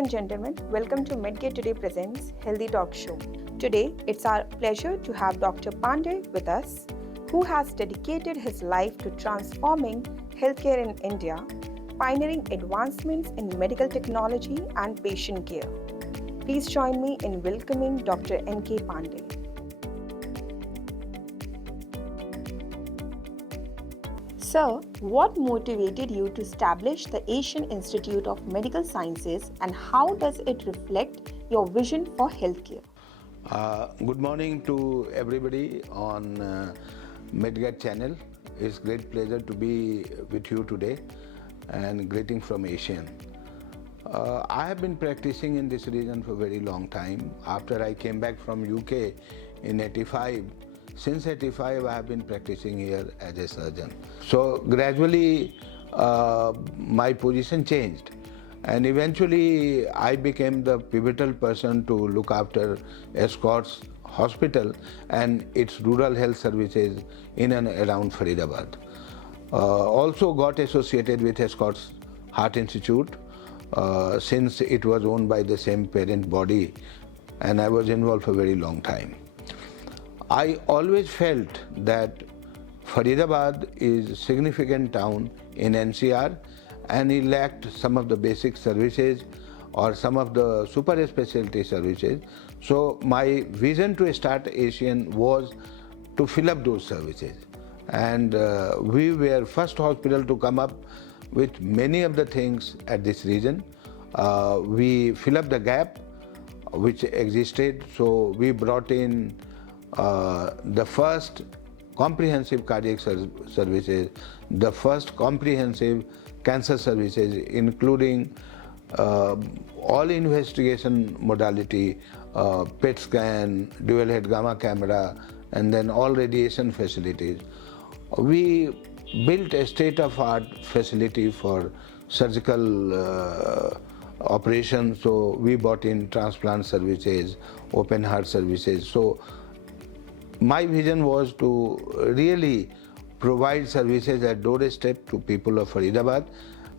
and gentlemen, welcome to Medgate Today Presents Healthy Talk Show. Today, it's our pleasure to have Dr. Pandey with us, who has dedicated his life to transforming healthcare in India, pioneering advancements in medical technology and patient care. Please join me in welcoming Dr. N.K. Pandey. Sir, what motivated you to establish the Asian Institute of Medical Sciences and how does it reflect your vision for healthcare? Good morning to everybody on Medgate channel. It's great pleasure to be with you today and greeting from Asian. I have been practicing in this region for a very long time. After I came back from UK in 85, since 85 I have been practicing here as a surgeon. So gradually my position changed and eventually I became the pivotal person to look after Escorts Hospital and its rural health services in and around Faridabad. Also got associated with Escorts Heart Institute since it was owned by the same parent body and I was involved for a very long time. I always felt that Faridabad is a significant town in NCR and it lacked some of the basic services or some of the super specialty services. So my vision to start Asian was to fill up those services. And we were first hospital to come up with many of the things at this region. We fill up the gap which existed. So we brought in the first comprehensive cardiac services, the first comprehensive cancer services, including all investigation modality, PET scan, dual head gamma camera, and then all radiation facilities. We built a state-of-art facility for surgical operations, so we brought in transplant services, open heart services. So my vision was to really provide services at doorstep to people of Faridabad.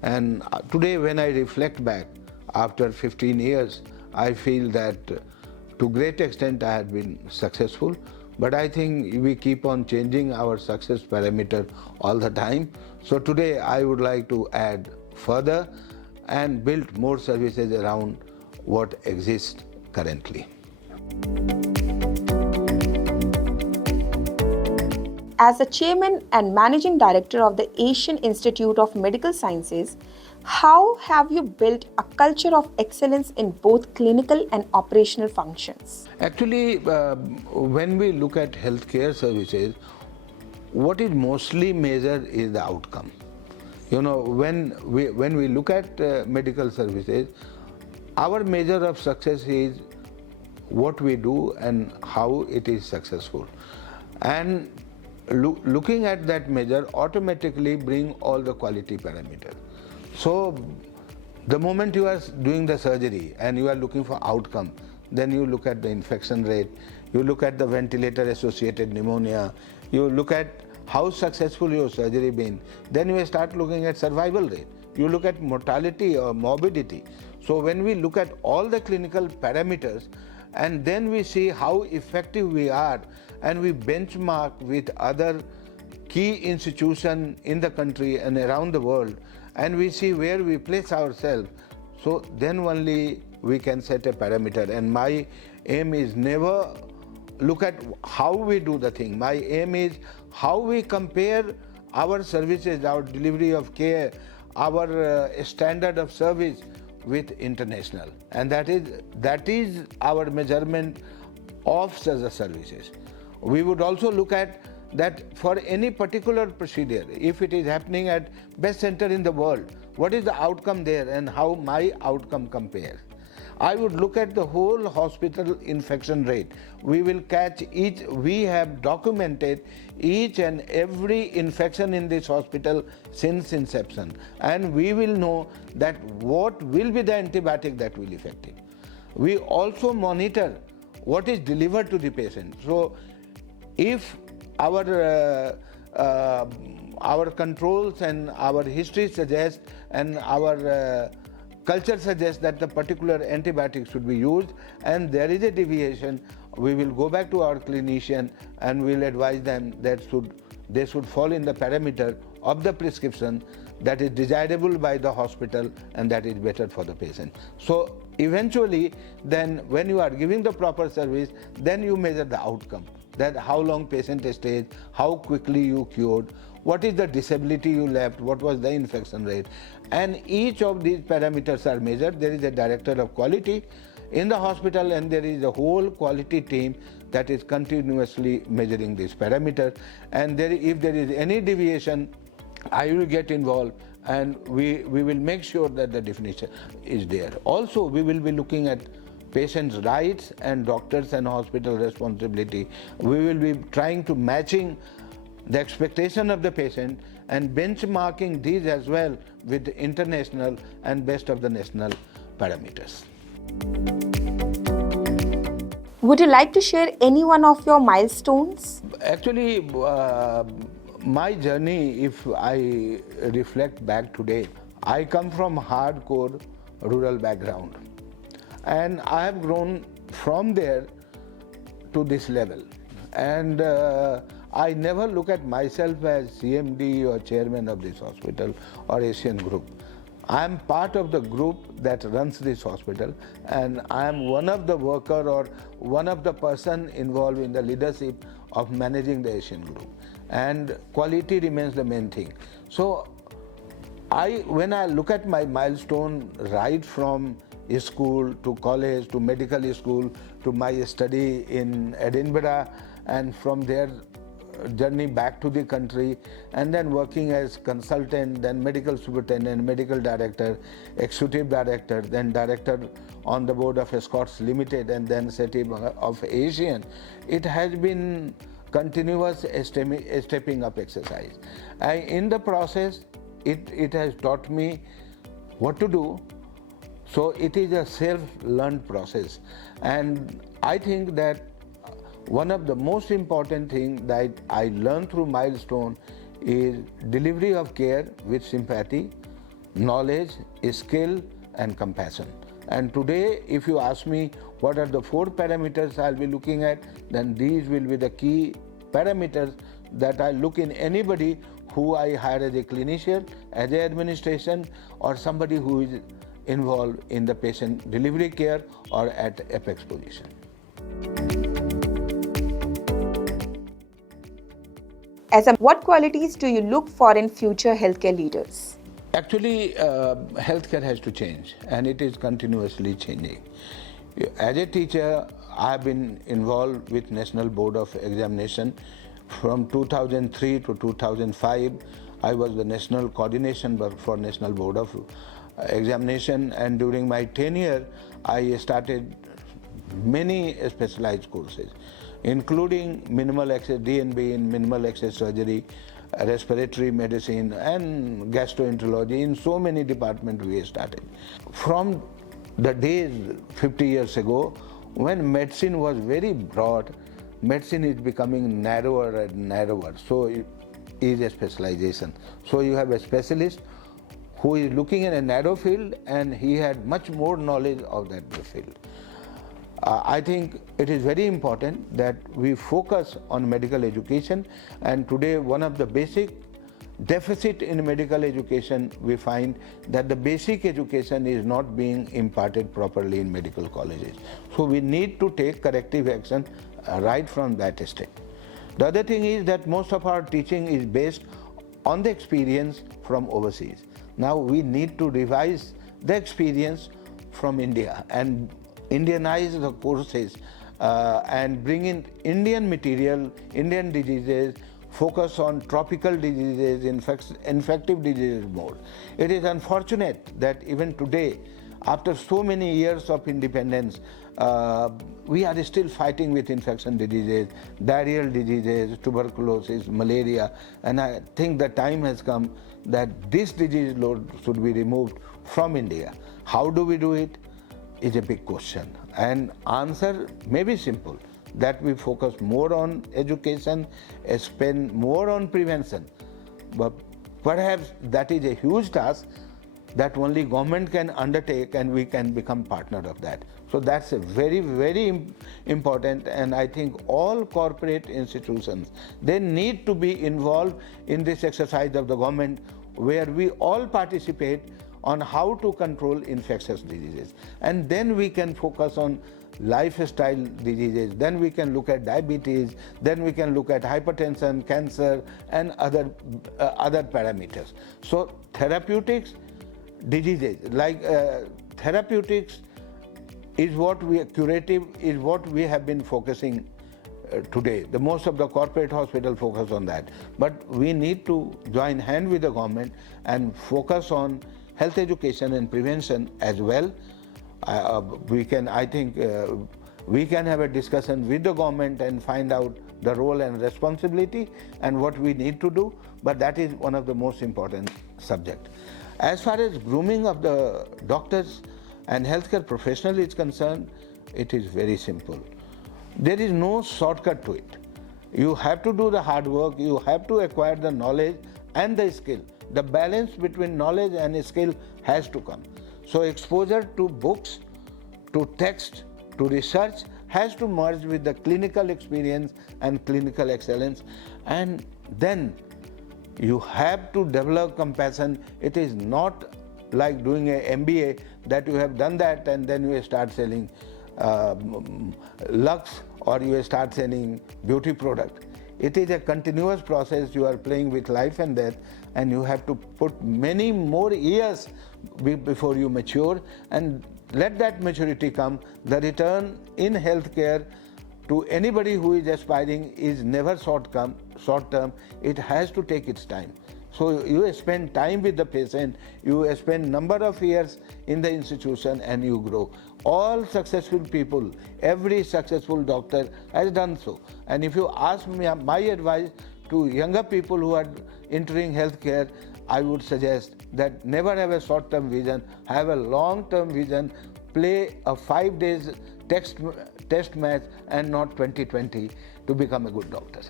And today when I reflect back after 15 years, I feel that to great extent I had been successful. But I think we keep on changing our success parameter all the time. So today I would like to add further and build more services around what exists currently. As the chairman and managing director of the Asian Institute of Medical Sciences, how have you built a culture of excellence in both clinical and operational functions? Actually, when we look at healthcare services, what is mostly measured is the outcome. You know, when we look at medical services, our measure of success is what we do and how it is successful. And looking at that measure automatically bring all the quality parameters. So the moment you are doing the surgery and you are looking for outcome, then you look at the infection rate, you look at the ventilator associated pneumonia, you look at how successful your surgery been, then you start looking at survival rate, you look at mortality or morbidity. So when we look at all the clinical parameters and then we see how effective we are and we benchmark with other key institutions in the country and around the world and we see where we place ourselves, so then only we can set a parameter. And my aim is never look at how we do the thing. My aim is how we compare our services, our delivery of care, our standard of service with international. And that is our measurement of such services. We would also look at that for any particular procedure, if it is happening at best center in the world, what is the outcome there and how my outcome compares. I would look at the whole hospital infection rate. We will catch we have documented each and every infection in this hospital since inception. And we will know that what will be the antibiotic that will affect it. We also monitor what is delivered to the patient. So if our controls and our history suggest and our culture suggests that the particular antibiotic should be used, and there is a deviation, we will go back to our clinician and we'll advise them that they should fall in the parameter of the prescription that is desirable by the hospital and that is better for the patient. So eventually, then when you are giving the proper service, then you measure the outcome, that how long patient stays, how quickly you cured, what is the disability you left, what was the infection rate, and each of these parameters are measured. There is a director of quality in the hospital and there is a whole quality team that is continuously measuring these parameters, and if there is any deviation, I will get involved and we will make sure that the definition is there. Also, we will be looking at patients' rights and doctors and hospital responsibility. We will be trying to matching the expectation of the patient and benchmarking these as well with the international and best of the national parameters. Would you like to share any one of your milestones? Actually, my journey, if I reflect back today, I come from hardcore rural background and I have grown from there to this level, and I never look at myself as CMD or chairman of this hospital or Asian group. I am part of the group that runs this hospital, and I am one of the worker or one of the person involved in the leadership of managing the Asian group, and quality remains the main thing. So when I look at my milestone right from school to college to medical school to my study in Edinburgh, and from there journey back to the country, and then working as consultant, then medical superintendent, medical director, executive director, then director on the board of Scots Limited, and then SETI of Asian. It has been continuous stepping up exercise. In the process, it has taught me what to do. So it is a self-learned process, and I think that one of the most important things that I learned through milestone is delivery of care with sympathy, knowledge, skill and compassion. And today, if you ask me what are the 4 parameters I'll be looking at, then these will be the key parameters that I look in anybody who I hire as a clinician, as an administration, or somebody who is involved in the patient delivery care or at apex position. What qualities do you look for in future healthcare leaders? Actually, healthcare has to change, and it is continuously changing. As a teacher, I have been involved with National Board of Examination from 2003 to 2005. I was the national coordination for National Board of Examination, and during my tenure, I started many specialized courses, including minimal access DNB in minimal access surgery, respiratory medicine and gastroenterology. In so many departments we started. From the days 50 years ago, when medicine was very broad, medicine is becoming narrower and narrower. So it is a specialization. So you have a specialist who is looking in a narrow field, and he had much more knowledge of that field. I think it is very important that we focus on medical education, and today one of the basic deficit in medical education, we find that the basic education is not being imparted properly in medical colleges. So we need to take corrective action right from that step. The other thing is that most of our teaching is based on the experience from overseas. Now we need to revise the experience from India and Indianize the courses and bring in Indian material, Indian diseases, focus on tropical diseases, infective diseases more. It is unfortunate that even today, after so many years of independence, we are still fighting with infection diseases, diarrheal diseases, tuberculosis, malaria, and I think the time has come that this disease load should be removed from India. How do we do it is a big question, and answer may be simple, that we focus more on education, spend more on prevention, but perhaps that is a huge task. that only government can undertake, and we can become partner of that. So that's a very, very important, and I think all corporate institutions, they need to be involved in this exercise of the government, where we all participate on how to control infectious diseases. And then we can focus on lifestyle diseases, then we can look at diabetes, then we can look at hypertension, cancer, and other parameters. So therapeutics, diseases like therapeutics is what we curative is what we have been focusing today. The most of the corporate hospital focus on that, but we need to join hand with the government and focus on health education and prevention as well. We can have a discussion with the government and find out the role and responsibility and what we need to do, but that is one of the most important subject. As far as grooming of the doctors and healthcare professionals is concerned, it is very simple. There is no shortcut to it. You have to do the hard work, you have to acquire the knowledge and the skill. The balance between knowledge and skill has to come. So exposure to books, to text, to research has to merge with the clinical experience and clinical excellence, and then you have to develop compassion. It is not like doing an MBA that you have done that and then you start selling Lux or you start selling beauty product. It is a continuous process. You are playing with life and death, and you have to put many more years before you mature, and let that maturity come. The return in healthcare to anybody who is aspiring is never short term. It has to take its time. So you spend time with the patient, you spend number of years in the institution, and you grow. All successful people, every successful doctor has done so. And if you ask me, my advice to younger people who are entering healthcare, I would suggest that never have a short-term vision, have a long-term vision, play a 5 days test match and not 2020 to become a good doctor.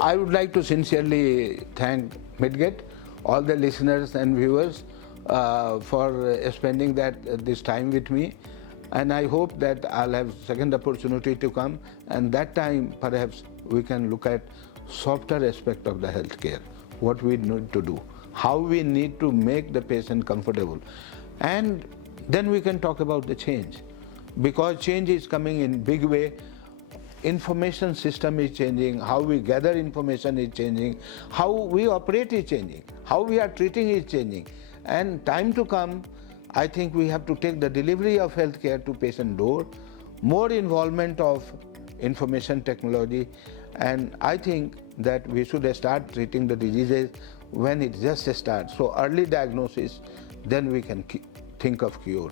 I would like to sincerely thank Midgate, all the listeners and viewers for spending this time with me, and I hope that I'll have second opportunity to come, and that time perhaps we can look at softer aspect of the healthcare, what we need to do, how we need to make the patient comfortable, and then we can talk about the change, because change is coming in big way. Information system is changing, how we gather information is changing, how we operate is changing, how we are treating is changing, and time to come, I think we have to take the delivery of healthcare to patient door, more involvement of information technology, and I think that we should start treating the diseases when it just starts. So early diagnosis, then we can think of cure.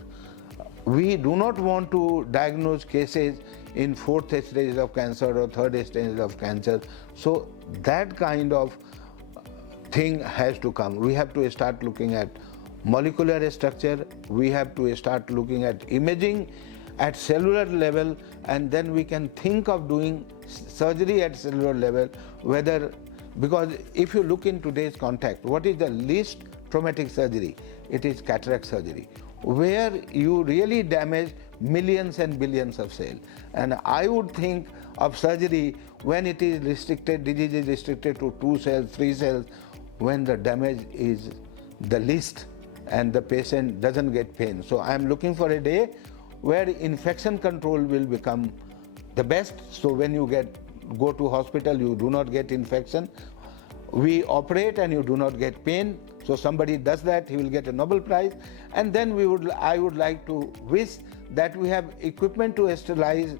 We do not want to diagnose cases in 4th stage of cancer or 3rd stage of cancer. So that kind of thing has to come. We have to start looking at molecular structure. We have to start looking at imaging at cellular level, and then we can think of doing surgery at cellular level, because if you look in today's context, what is the least traumatic surgery? It is cataract surgery, where you really damage millions and billions of cells. And I would think of surgery when it is restricted, disease is restricted to 2 cells, 3 cells, when the damage is the least and the patient doesn't get pain. So I am looking for a day where infection control will become the best. So when you go to hospital, you do not get infection. We operate and you do not get pain. So somebody does that, he will get a Nobel Prize. And then I would like to wish that we have equipment to sterilize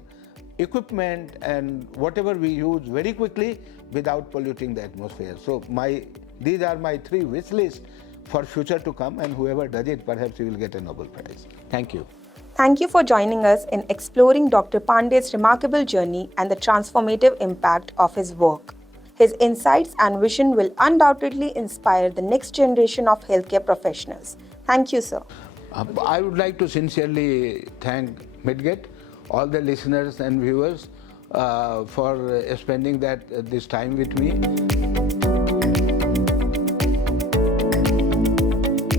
equipment and whatever we use very quickly without polluting the atmosphere. So these are my 3 wish lists for future to come, and whoever does it, perhaps he will get a Nobel Prize. Thank you. Thank you for joining us in exploring Dr. Pandey's remarkable journey and the transformative impact of his work. His insights and vision will undoubtedly inspire the next generation of healthcare professionals. Thank you, sir. I would like to sincerely thank Midgate, all the listeners and viewers for spending this time with me.